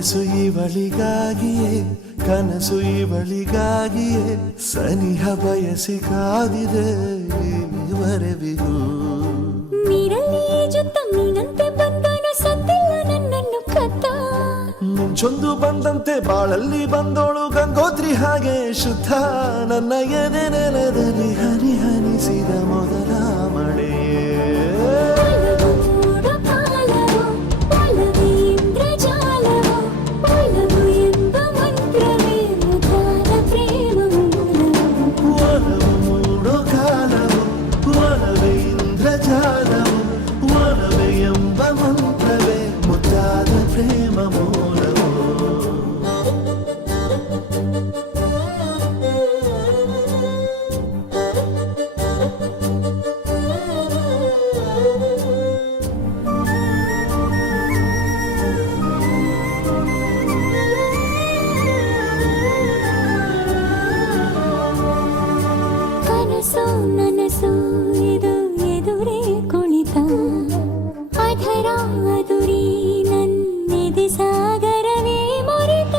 ವಯಸ್ಸು ಇವಳಿಗಾಗಿಯೇ ಕನಸು ಇವಳಿಗಾಗಿಯೇ ಸನಿಹ ಬಯಸಿಗಾಗಿದೆ ಈವರೆವಿಗೂ ನೀರಲ್ಲಿ ಜೊತ್ತ ಮೀನಂತೆ ಬಂದನು ಸತ್ತಿಲ್ಲ ನನ್ನನ್ನು ಕತ್ತ ಮುಂಚೊಂದು ಬಂದಂತೆ ಬಾಳಲ್ಲಿ ಬಂದೋಳು ಗಂಗೋತ್ರಿ ಹಾಗೆ ಶುದ್ಧ ನನ್ನ ಎದೆ ನೆಲದಲ್ಲಿ ಹನಿ ಹನಿಸಿದ ಮೊದಲ ಮಳೆಯೇ ಒಲವೇ ಎಂಬ ಮಂತ್ರವೇ ಮುದ್ದಾದ ಪ್ರೇಮ ಮೂಲವೋ ಕನಸು ನನಸು ಇದು ಎದುರೇ ಕುಳಿತ ಅಧರ ಅದುರಿ ನನ್ನೆದೆ ಸಾಗರವೇ ಮೊರೆತ